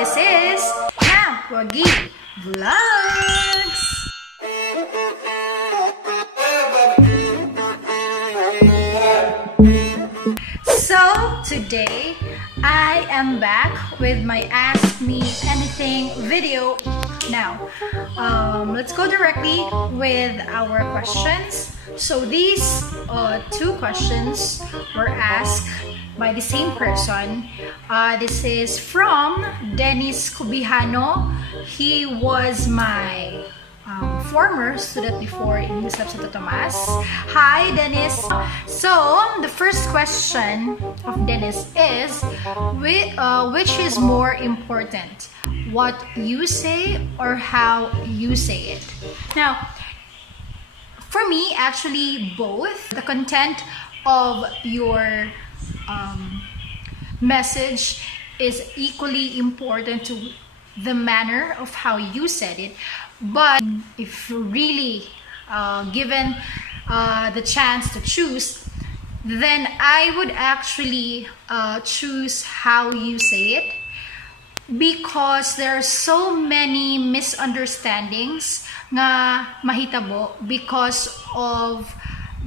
this is Wagi Vlogs. So today I am back with my Ask Me Anything video. Now, let's go directly with our questions. So these two questions were asked by the same person. This is from Dennis Cubijano. He was my former student before in Yusap Santo Tomas. Hi, Dennis. So the first question of Dennis is, which is more important, what you say or how you say it? Now, for me, actually both. The content of your message is equally important to the manner of how you said it. But if really given the chance to choose, then I would actually choose how you say it, because there are so many misunderstandings nga mahitabo because of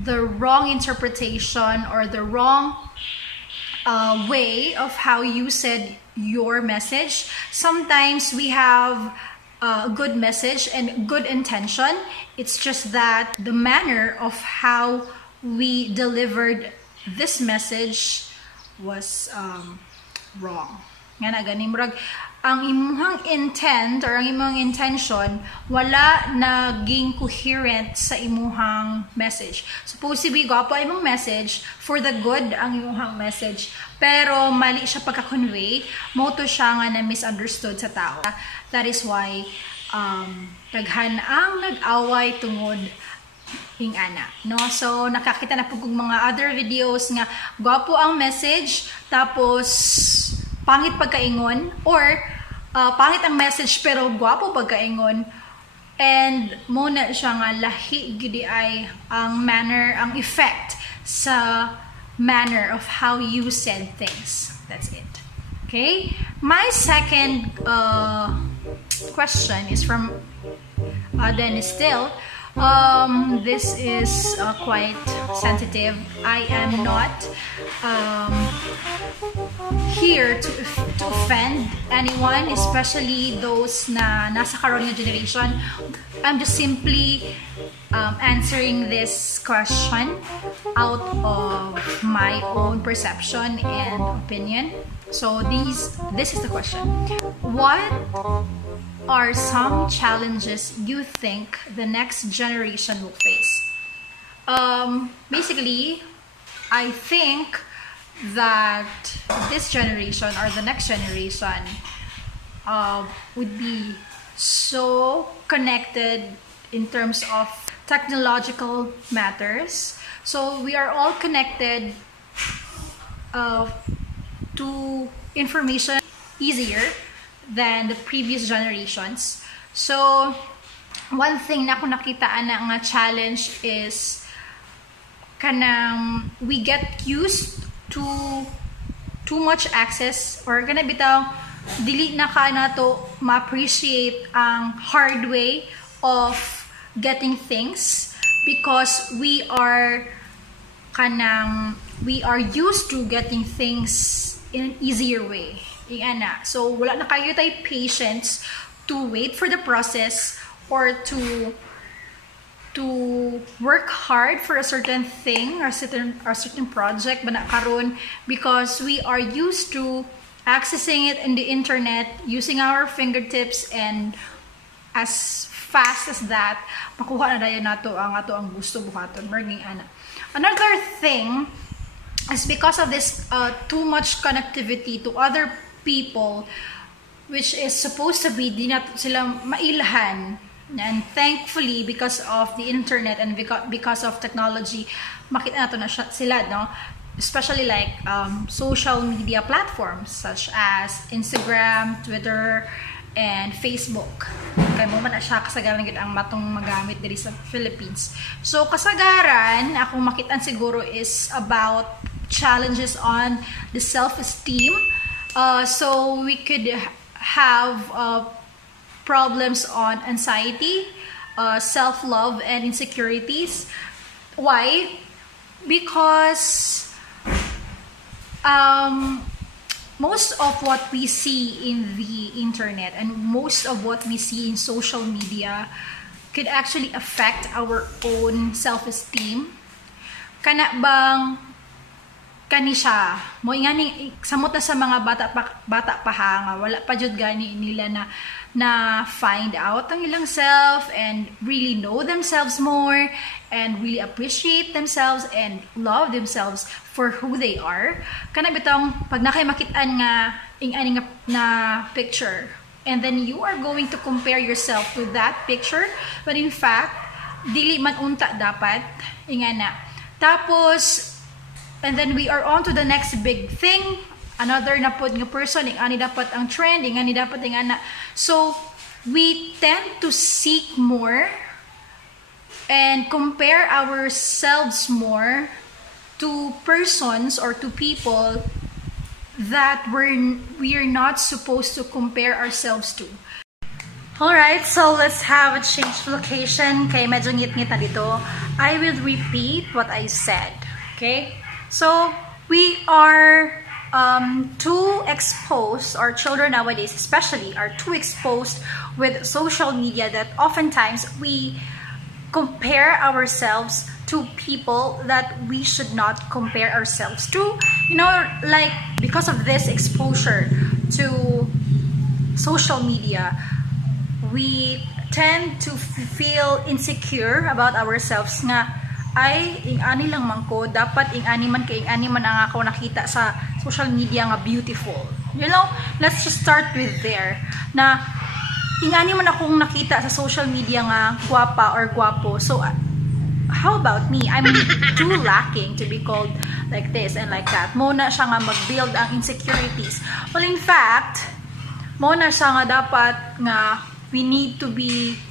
the wrong interpretation or the wrong way of how you said your message. Sometimes we have a good message and good intention. It's just that the manner of how we delivered this message was wrong. Nga na ganing murag ang imong intent or ang imong intention wala naging coherent sa imong message. Supposedly gwapo imong message, for the good ang imong message, pero mali siya pagka-convey, mo to siya nga na misunderstood sa tao. That is why daghan ang nag-away tungod ana, no? So nakakita na po kung mga other videos nga gwapo ang message tapos pangit pagkaingon, or pangit ang message pero gwapo pagkaingon, and muna siya nga lahi gidi ay ang manner, ang effect sa manner of how you said things. That's it. Okay? My second question is from Dennis still. This is quite sensitive. I am not here to offend anyone, especially those na nasa karon nga generation. I'm just simply answering this question out of my own perception and opinion. So this is the question. What are some challenges you think the next generation will face? Basically, I think that this generation or the next generation would be so connected in terms of technological matters. So we are all connected to information easier than the previous generations. So one thing na ako nakitaan na nga challenge is kanang we get used to too much access, or kana bitaw dili na ka nato ma-appreciate ang hard way of getting things, because we are used to getting things in an easier way. So wala na kayo tayo patience to wait for the process or to work hard for a certain thing or a certain project bana karon, because we are used to accessing it in the internet using our fingertips, and as fast as that makuha na dayon nato ang gusto buhaton merging ana. Another thing is because of this too much connectivity to other people, which is supposed to be di na sila mailhan, and thankfully because of the internet and because of technology makita nato na sila, no? Especially like social media platforms such as Instagram, Twitter, and Facebook. Kaya mo man na siya kasagaran gid ang matong magamit diri sa Philippines. So kasagaran akong makitaan siguro is about challenges on the self-esteem. So we could have problems on anxiety, self-love, and insecurities. Why? Because most of what we see in the internet and most of what we see in social media could actually affect our own self-esteem. Kana bang kani siya mo ingani samot na sa mga bata pa ha, nga wala pa jud gani nila na find out ang ilang self and really know themselves more and really appreciate themselves and love themselves for who they are. Kana bitong pag nakay makitaan nga ingani nga na picture, and then you are going to compare yourself to that picture, but in fact dili man unta dapat ingana. Tapos and then we are on to the next big thing, another na pod nga person, ingani dapat ang trend, ingani dapat ingana. So we tend to seek more and compare ourselves more to persons or to people that we are not supposed to compare ourselves to. Alright, so let's have a change of location. Kaya medyo ngit-ngit na dito. I will repeat what I said. Okay? So, we are too exposed, or children nowadays especially, are too exposed with social media that oftentimes we compare ourselves to people that we should not compare ourselves to. You know, like, because of this exposure to social media, we tend to feel insecure about ourselves nga, ay, ingani lang man ko, dapat ingani man ang ako nakita sa social media nga beautiful. You know, let's just start with there. Na, ingani man akong nakita sa social media nga guwapa or guwapo. So, how about me? I'm too lacking to be called like this and like that. Muna siya nga mag-build ang insecurities. Well, in fact, muna siya nga dapat nga we need to be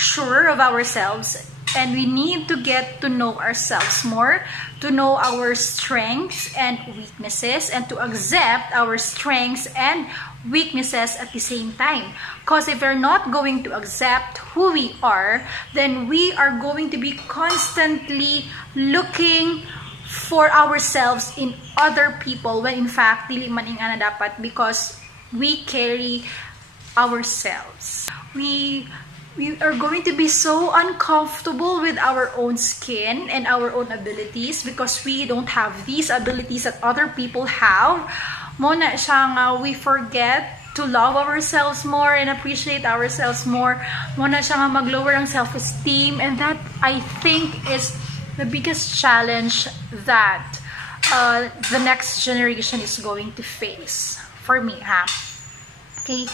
sure of ourselves, and we need to get to know ourselves more, to know our strengths and weaknesses, and to accept our strengths and weaknesses at the same time. Because if we're not going to accept who we are, then we are going to be constantly looking for ourselves in other people, when in fact dili man ingana dapat, because we carry ourselves. We are going to be so uncomfortable with our own skin and our own abilities because we don't have these abilities that other people have. Muna siya nga we forget to love ourselves more and appreciate ourselves more. Muna siya nga mag-lower ang self-esteem, and that, I think, is the biggest challenge that the next generation is going to face. For me, ha? Okay?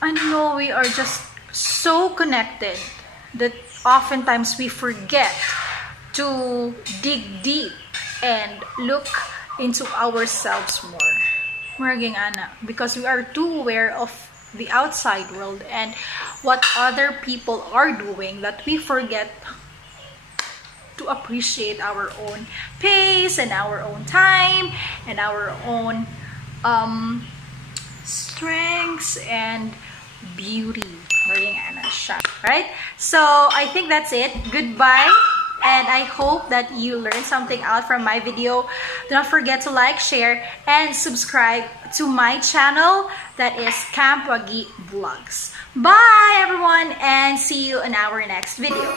I know we are just so connected that oftentimes we forget to dig deep and look into ourselves more. Because we are too aware of the outside world and what other people are doing, that we forget to appreciate our own pace and our own time and our own strengths and beauty. Right? So I think that's it. Goodbye, and I hope that you learned something out from my video. Do not forget to like, share, and subscribe to my channel, that is Camp Wagi Vlogs. Bye everyone, and see you in our next video.